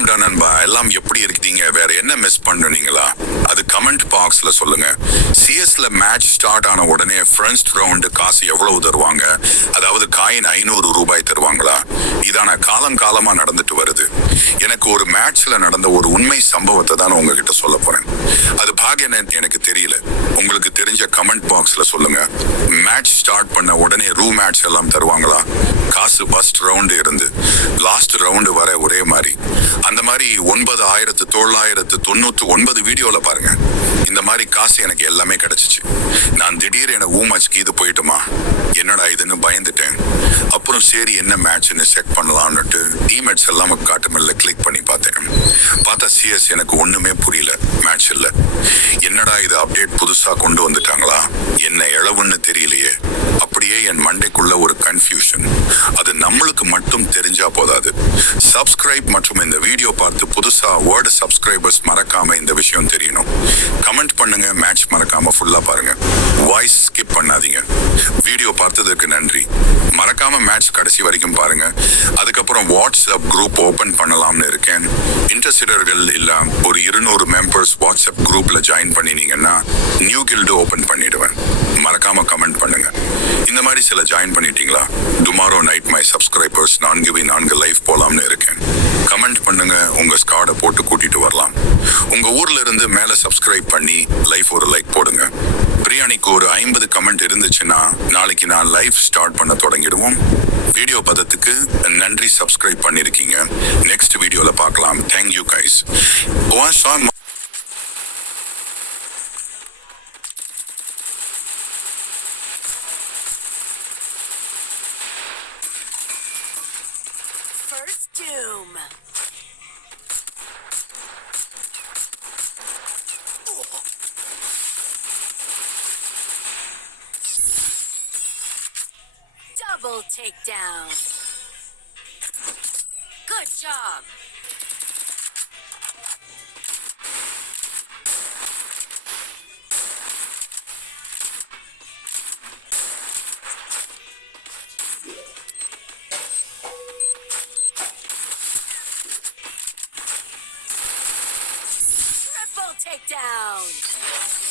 வணக்கம்டா நண்பா. எல்லாம் எப்படி இருக்கீங்க? வேற என்ன மிஸ் பண்ணுறீங்களா அது கமெண்ட் பாக்ஸ்ல சொல்லுங்க. சிஎஸ்ல மேட்ச் ஸ்டார்ட் ஆன உடனே ஃப்ரெண்ட்ஸ் ரவுண்டு காசு எவ்வளவு தருவாங்க? அதாவது காயின் ஐநூறு ரூபாய் தருவாங்களா? இதான காலம் காலமா நடந்துட்டு வருது. எனக்கு ஒரு மேட்ச்ல நடந்த ஒரு உண்மை சம்பவத்தை தான் உங்ககிட்ட சொல்ல போறேன். அது பாக எனக்கு தெரியல. உங்களுக்கு தெரிஞ்ச கமெண்ட் பாக்ஸ்ல சொல்லுங்க. மேட்ச் ஸ்டார்ட் பண்ண உடனே ரூ மேட்ச் எல்லாம் தருவாங்களா? காசு ஃபர்ஸ்ட் ரவுண்டு இருந்து லாஸ்ட் ரவுண்டு வர ஒரே மாதிரி. மாதிரி ஒன்பது ஆயிரத்து தொள்ளாயிரத்து தொண்ணூத்தி ஒன்பது வீடியோல பாருங்க. இந்த மாதிரி காசு எனக்கு எல்லாமே கிடைச்சிச்சு. நான் திடீர் என ஊமாச்சுக்கு இது போயிட்டுமா? என்னடா இதுன்னு பயந்துட்டேன். அப்புறம் சரி என்ன மேட்ச்னு செக் பண்ணலாம்னுட்டு டீமேட்ஸ் எல்லாம் காட்டுமில்ல கிளிக் பண்ணி பார்த்தா சிஎஸ் எனக்கு ஒண்ணுமே புரியல. மேட்ச் இல்ல. என்னடா இது அப்டேட் புதுசா கொண்டு வந்துட்டாங்களா? என்ன இழவுன்னு தெரியலையே. அப்படியே என் மண்டைக்குள்ள ஒரு கன்ஃபியூஷன் அது நம்மளுக்கு மட்டும் தெரிஞ்சா போதாது. சப்ஸ்கிரைப் மற்றும் இந்த வீடியோ பார்த்து புதுசா வேர்டு சப்ஸ்கிரைபர்ஸ் மறக்காம இந்த விஷயம் தெரியணும். கமெண்ட் பண்ணுங்க மேட்ச் மறக்காம ஃபுல்லா பாருங்க. வாய்ஸ் ஸ்கிப் பண்ணாதீங்க. வீடியோ பார்த்ததுக்கு நன்றி. மறக்காம மேட்ச் கடைசி வரைக்கும் பாருங்க. அதுக்கப்புறம் வாட்ஸ்அப் குரூப் ஓபன் பண்ணலாம்னு இருக்கேன். இன்ட்ரெஸ்டர்கள் இல்ல ஒரு இருநூறு மெம்பர்ஸ் வாட்ஸ்அப் குரூப்ல ஜாயின் பண்ணினீங்கன்னா நியூ கில்டு ஓபன் பண்ணிடுவேன். மறக்காம கமெண்ட் பண்ணுங்க. இந்த மாதிரி சில ஜாயின் பண்ணிட்டீங்களா? டுமாரோ நைட் மை சப்ஸ்கிரைபர்ஸ் நான்கு வி நான்கு லைஃப் போலாம்னு இருக்கேன். கமெண்ட் பண்ணுங்க உங்க ஸ்காடை போட்டு கூட்டிட்டு வரலாம். உங்க ஊர்ல இருந்து மேல சப்ஸ்கிரைப் பண்ணி லைஃப் ஒரு லைக் போடுங்க. பிரியாணிக்கு ஒரு ஐம்பது கமெண்ட் இருந்துச்சுன்னா நாளைக்கு நான் லைஃப் ஸ்டார்ட் பண்ண தொடங்கிடுவோம். வீடியோ பதத்துக்கு நன்றி சப்ஸ்கிரைப் பண்ணிருக்கீங்க. நெக்ஸ்ட் வீடியோல பார்க்கலாம். thank you guys. Once on Double takedown. Good job. Takedown.